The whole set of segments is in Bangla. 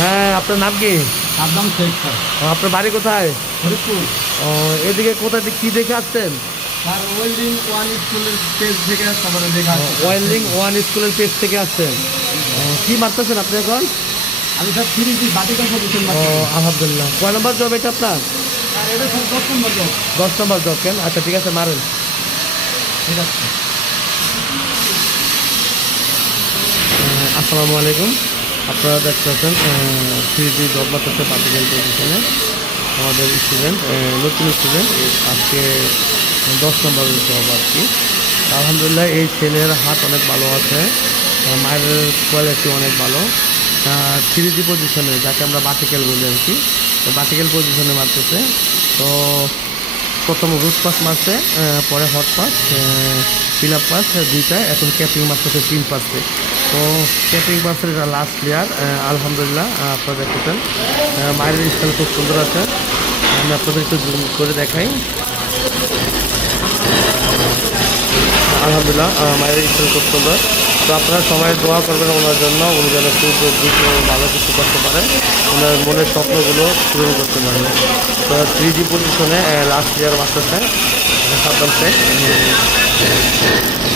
হ্যাঁ, আপনার নাম কি? সাদ্দাম শেখ স্যার। আপনার বাড়ি কোথায়? ফরিদপুর। ও, এদিকে কোথায় কি দেখে আসছেন? স্যার ওয়েল্ডিং ওয়ান স্কুলের পেজ থেকে তারপরে দেখা আসছে। ওয়েল্ডিং ওয়ান স্কুলের পেজ থেকে আসছেন। কি মারতেছেন আপনি এখন? আমি স্যার ফিরিজি বাটিকা পজিশন ও, আলহামদুলিল্লাহ। কয় নম্বর জব এটা আপনার? স্যার এটা স্যার 10 নম্বর জব। 10 নম্বর জব। কেন? আচ্ছা, ঠিক আছে, মারেন। ঠিক আছে। আসসালামু আলাইকুম। আপনারা দেখতে পাচ্ছেন থ্রিজি জব মারতেছে পার্টিকেল পজিশনে আমাদের স্টুডেন্ট, নতুন স্টুডেন্ট। আজকে 10 নম্বর জব আর কি। আলহামদুলিল্লাহ, এই ছেলের হাত অনেক ভালো আছে, মায়ের কোয়ালিটি অনেক ভালো। থ্রিজি পজিশনে, যাকে আমরা বাটিকেল বলি আর কি, তো বাটিকেল পজিশনে মারতেছে। তো প্রথম রুট পাস মারছে, পরে hot pass, fill up pass, দুইটায়। এখন ক্যাপিং মারতেছে 3 পাসে। তো ক্যাপিং পাসের এটা লাস্ট প্লেয়ার। আলহামদুলিল্লাহ, আপনারা দেখতেছেন মায়ের স্টাইল খুব সুন্দর আছে। আমি আপনাদের একটু জুম করে দেখাই। আলহামদুলিল্লাহ, মায়ের স্টাইল খুব সুন্দর। তো আপনারা সবাই দোয়া করবেন ওনার জন্য, উনি যেন খুব দ্রুত ভালো কিছু করতে পারে, ওনার মনের স্বপ্নগুলো পূরণ করতে পারে। তো থ্রিজি পজিশনে লাস্ট ইয়ার মাস্টারছে সাদ্দাম শেখ।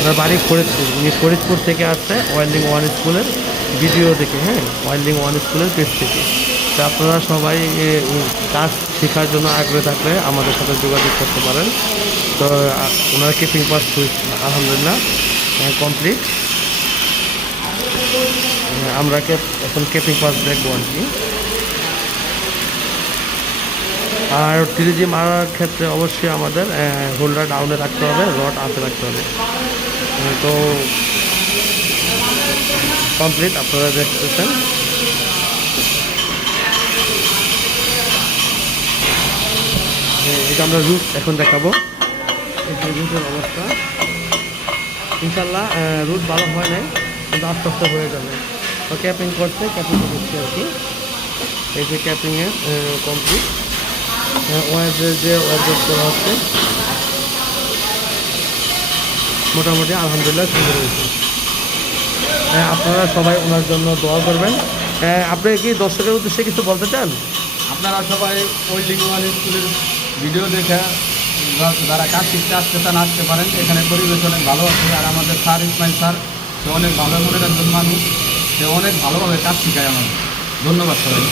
ওনার বাড়ি ফরিদপুর, উনি ফরিদপুর থেকে আসছে ওয়েল্ডিং ওয়ান স্কুলের ভিডিও দেখে, হ্যাঁ, ওয়েল্ডিং ওয়ান স্কুলের পেজ থেকে। তো আপনারা সবাই কাজ শেখার জন্য আগ্রহ থাকলে আমাদের সাথে যোগাযোগ করতে পারেন। তো ওনার কেপিং পাস আলহামদুলিল্লাহ কমপ্লিট। আমরা এখন কেপিং পাস দেখবো আর কি। আর থ্রিজি মারার ক্ষেত্রে অবশ্যই আমাদের হোল্ডার ডাউনে রাখতে হবে, রড আনতে রাখতে হবে। তো কমপ্লিট, আপনারা দেখতেছেন। এটা আমরা রুট এখন দেখাবো, এই রুটের অবস্থা। ইনশাল্লাহ রুট ভালো হয় নাই, কিন্তু আস্তে আস্তে হয়ে যাবে। তো ক্যাপিং করছে, ক্যাপিং করছে আর কি। এই যে ক্যাপিংয়ের কমপ্লিট, ওয়ারদের যে ওয়ারড্রপ করা হচ্ছে মোটামুটি আলহামদুলিল্লাহ সুন্দর হয়েছে। আপনারা সবাই ওনার জন্য দোয়া করবেন। আপনি কি দর্শকের উদ্দেশ্যে কিছু বলতে চান? আপনারা সবাই ওয়েল্ডিং ওয়ান স্কুলের ভিডিও দেখে যারা কাজ শিখতে আসতে চান আসতে পারেন। এখানে পরিবেশ অনেক ভালো আছে। আর আমাদের স্যার ইসমাইল স্যার, সে অনেক ভালো মনের একজন মানুষ, সে অনেক ভালোভাবে কাজ শিখায় আমাদের। ধন্যবাদ সবাই।